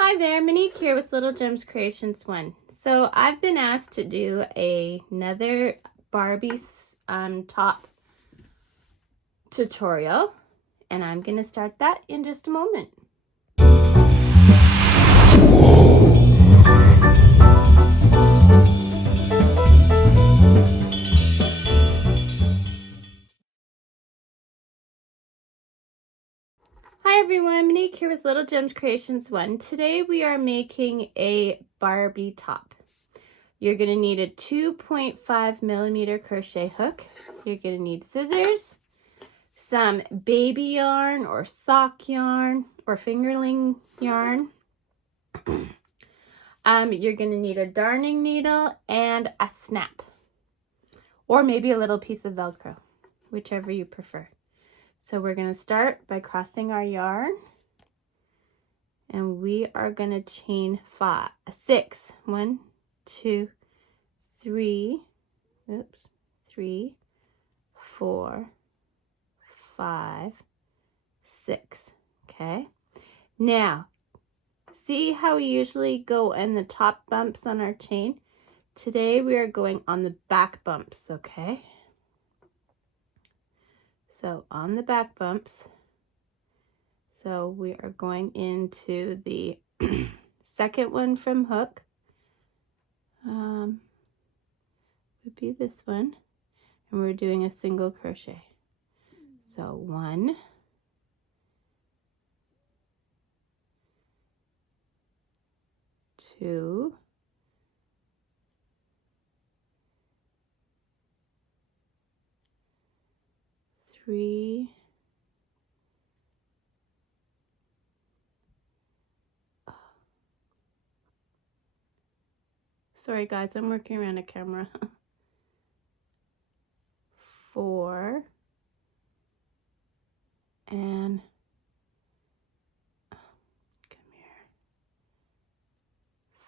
Hi there, Monique here with Little Gems Creations 1. So I've been asked to do another Barbie top tutorial, and I'm going to start that in just a moment. Hi everyone, Monique here with Little Gems Creations 1. Today we are making a Barbie top. You're going to need a 2.5 millimeter crochet hook. You're going to need scissors, some baby yarn or sock yarn or fingerling yarn. You're going to need a darning needle and a snap, or maybe a little piece of Velcro, whichever you prefer. So we're going to start by crossing our yarn, and we are going to chain 6. 1, 2, 3, 3, 4, 5, 6. Okay. Now, see how we usually go in the top bumps on our chain? Today we are going on the back bumps, okay? So on the back bumps, so we are going into the second one from hook, would be this one, and we're doing a single crochet. So 1, 2, 3, sorry guys, I'm working around a camera. 4, and come here,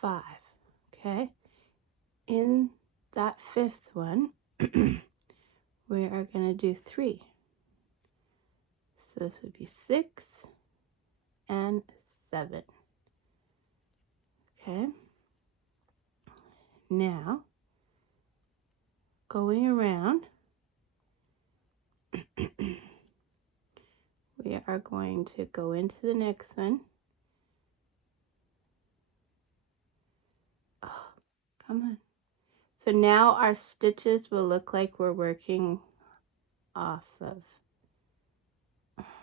5. Okay, in that fifth one we are going to do 3. So this would be 6 and 7. Okay, now going around, we are going to go into the next one. Oh, come on. So now our stitches will look like we're working off of,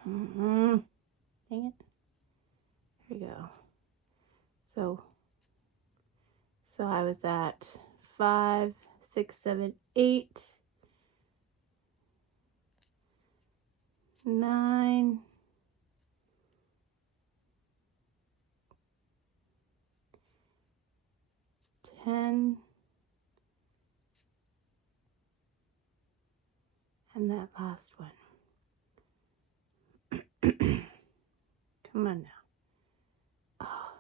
dang it, here we go. So I was at 5, 6, 7, 8, 9, 10, and that last one. Come on now. Oh,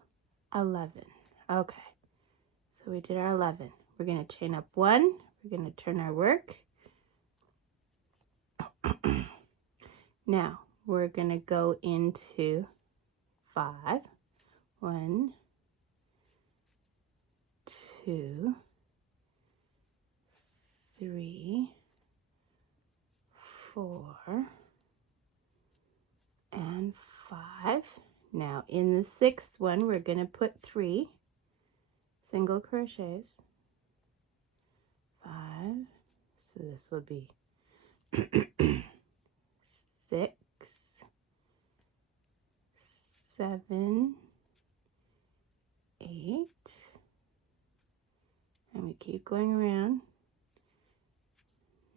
11. Okay, so we did our 11. We're going to chain up 1. We're going to turn our work. Now we're going to go into 5. 1, 2, 3, 4, and 5. Now in the 6th one, we're going to put 3 single crochets. 5. So this will be 6, 7, 8, and we keep going around.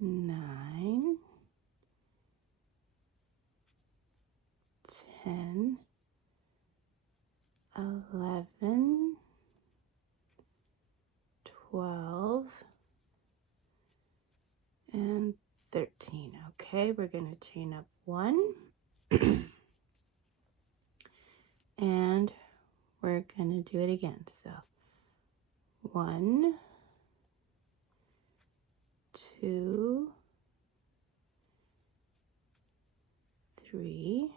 9, 10, 11, 12, and 13. Okay, we're going to chain up 1 and we're going to do it again. So 1, 2, 3,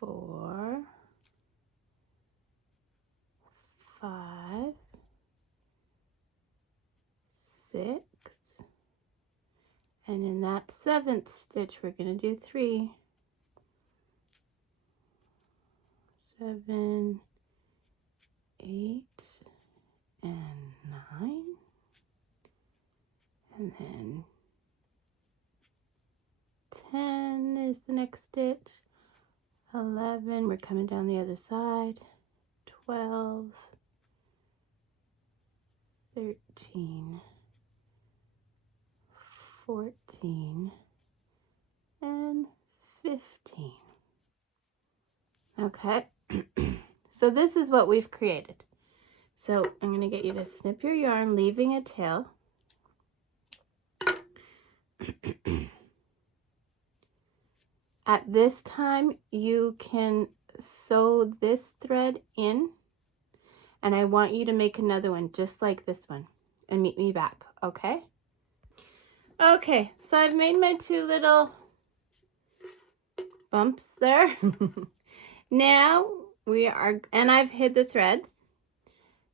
4, that 7th stitch, we're going to do 3, 7, 8, and 9, and then 10 is the next stitch, 11, we're coming down the other side, 12, 13, 14, and 15. Okay, so this is what we've created. So I'm going to get you to snip your yarn, leaving a tail. At this time, you can sew this thread in, and I want you to make another one just like this one and meet me back, okay? Okay, so I've made my 2 little bumps there. Now we are, and I've hid the threads.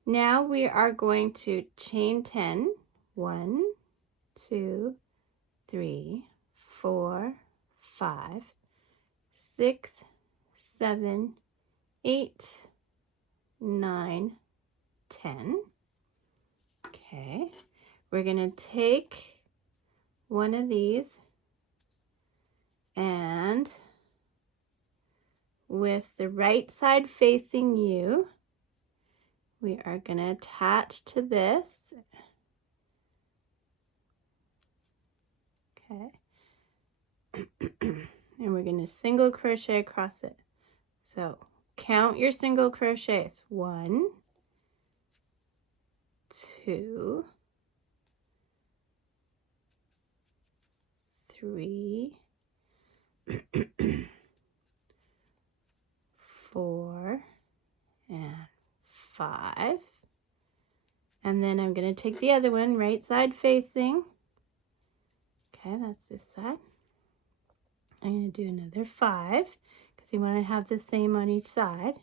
Now we are going to chain 10. 1, 2, 3, 4, 5, 6, 7, 8, 9, 10. Okay, we're going to take one of these, and with the right side facing you, we are going to attach to this. Okay. And we're going to single crochet across it. So count your single crochets. 1, 2, 3, 4, and 5. And then I'm going to take the other one, right side facing. Okay, that's this side. I'm going to do another 5 because you want to have the same on each side.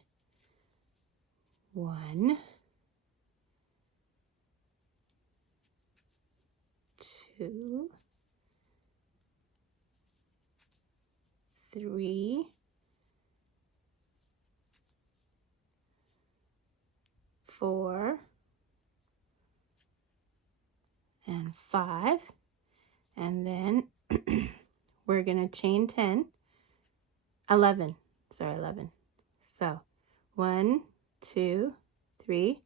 1, 2, 3, 4, and 5. And then we're going to chain 10, 11, sorry, 11. So 1, 2, 3,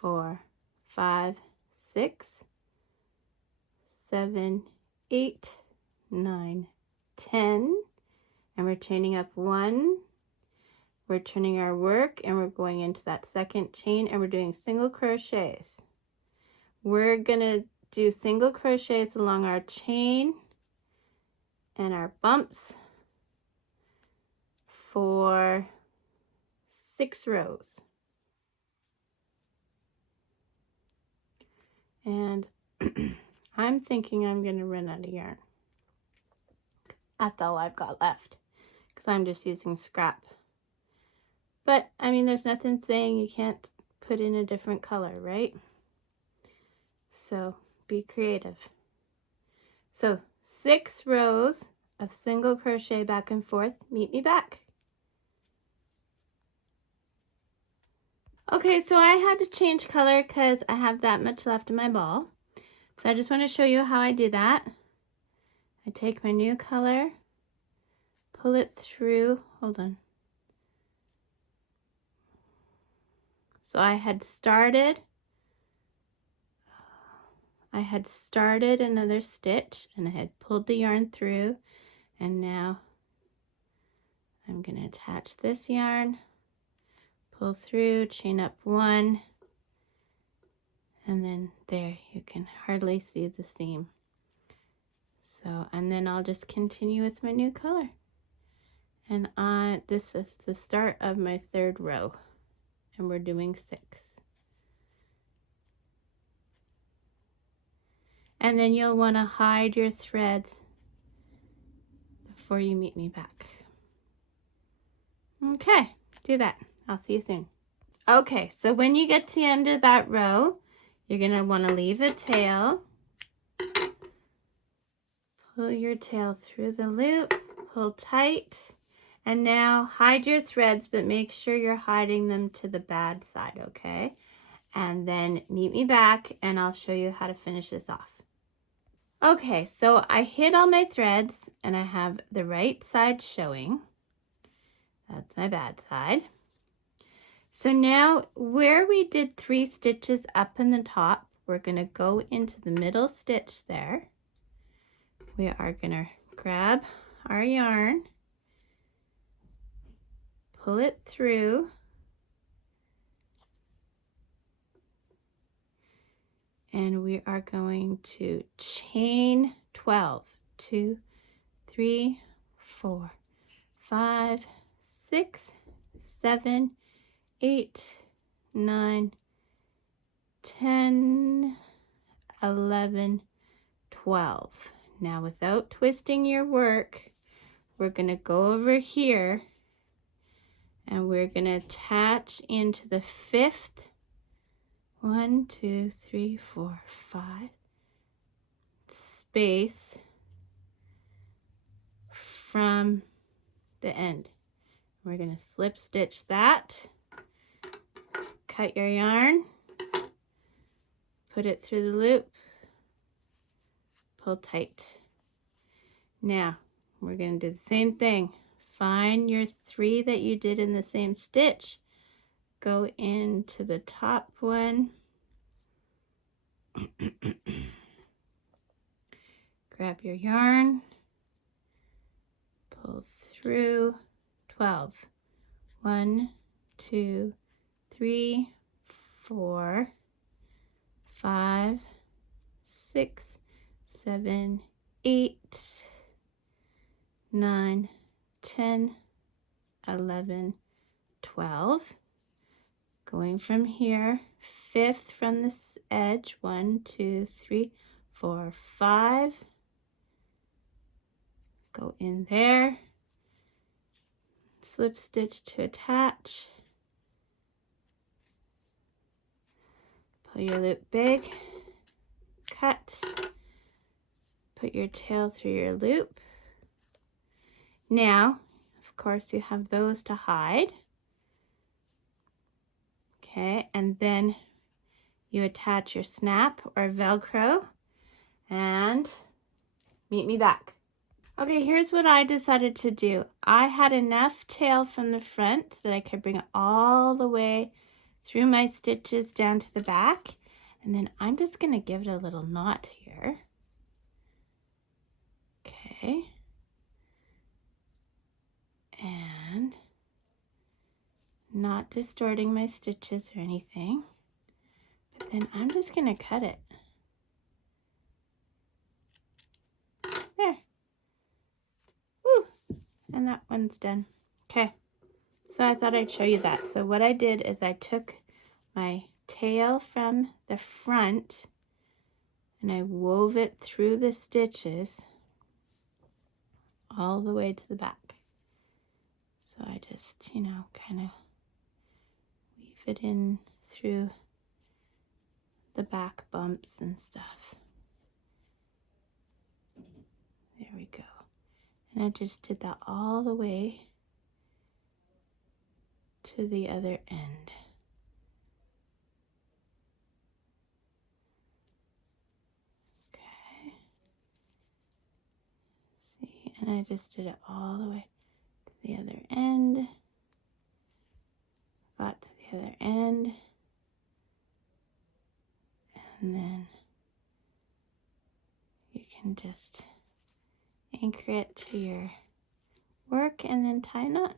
4, 5, 6, 7, 8, 9, 10. And we're chaining up 1. We're turning our work and we're going into that second chain and we're doing single crochets. We're going to do single crochets along our chain and our bumps for 6 rows. And I'm thinking I'm going to run out of yarn. That's all I've got left because I'm just using scrap. But I mean, there's nothing saying you can't put in a different color, right? So be creative. So 6 rows of single crochet back and forth. Meet me back. Okay, so I had to change color because I have that much left in my ball. So I just want to show you how I do that. I take my new color, pull it through, hold on. So I had started another stitch and I had pulled the yarn through, and now I'm going to attach this yarn, pull through, chain up 1, and then there you can hardly see the seam. So, and then I'll just continue with my new color. And this is the start of my 3rd row, and we're doing 6. And then you'll want to hide your threads before you meet me back. Okay, do that. I'll see you soon. Okay, so when you get to the end of that row, you're going to want to leave a tail. Pull your tail through the loop, pull tight, and now hide your threads, but make sure you're hiding them to the bad side, okay? And then meet me back and I'll show you how to finish this off. Okay, so I hid all my threads and I have the right side showing. That's my bad side. So now where we did 3 stitches up in the top, we're going to go into the middle stitch there. We are going to grab our yarn, pull it through, and we are going to chain 12. 2, 3, 4, 5, 6, 7, 8, 9, 10, 11, 12. Now without twisting your work, we're going to go over here and we're going to attach into the 5th 1, 2, 3, 4, 5 space from the end. We're going to slip stitch that, cut your yarn, put it through the loop, pull tight. Now we're going to do the same thing. Find your 3 that you did in the same stitch, go into the top one, grab your yarn, pull through 12. 1, 2, 3, 4, 5, 6, 7, 8, 9, 10, 11, 12. Going from here, 5th from this edge, 1, 2, 3, 4, 5. Go in there, slip stitch to attach, pull your loop big, cut, put your tail through your loop. Now, of course, you have those to hide. Okay, and then you attach your snap or Velcro and meet me back. Okay, here's what I decided to do. I had enough tail from the front that I could bring it all the way through my stitches down to the back. And then I'm just going to give it a little knot here. Okay. And not distorting my stitches or anything. But then I'm just going to cut it. There. Woo! And that one's done. Okay. So I thought I'd show you that. So what I did is I took my tail from the front and I wove it through the stitches all the way to the back. So I just, you know, kind of weave it in through the back bumps and stuff. There we go. And I just did that all the way to the other end. Okay. See, and I just did it all the way to the other end. Got to the other end. And then you can just anchor it to your work and then tie a knot.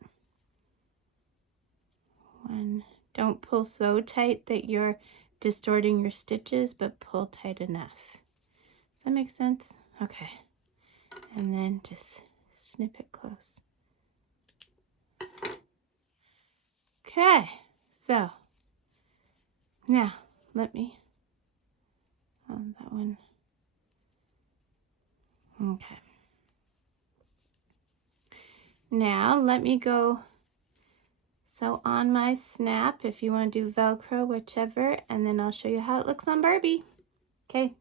Don't pull so tight that you're distorting your stitches, but pull tight enough. Does that make sense? Okay. And then just snip it close. Okay. So now let me that one. Okay. Now let me go sew on my snap, if you want to do Velcro, whichever, and then I'll show you how it looks on Barbie. Okay.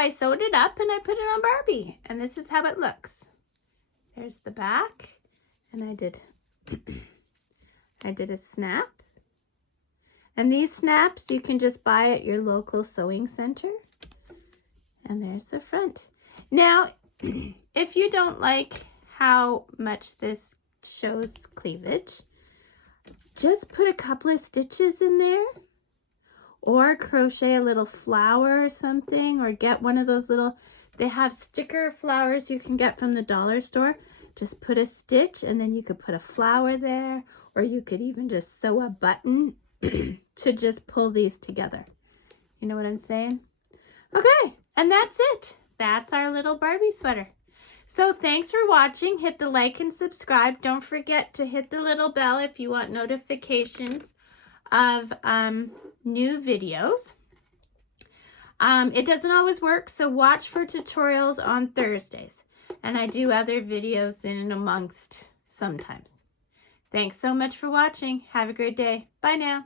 I sewed it up and I put it on Barbie, and this is how it looks. There's the back, and I did a snap. And these snaps you can just buy at your local sewing center. And there's the front. Now, if you don't like how much this shows cleavage, just put a couple of stitches in there, or crochet a little flower or something, or get one of those little, they have sticker flowers you can get from the dollar store. Just put a stitch and then you could put a flower there, or you could even just sew a button to just pull these together. You know what I'm saying? Okay, and that's it. That's our little Barbie sweater. So thanks for watching. Hit the like and subscribe. Don't forget to hit the little bell if you want notifications of new videos. It doesn't always work, so watch for tutorials on Thursdays. And I do other videos in and amongst sometimes. Thanks so much for watching. Have a great day. Bye now.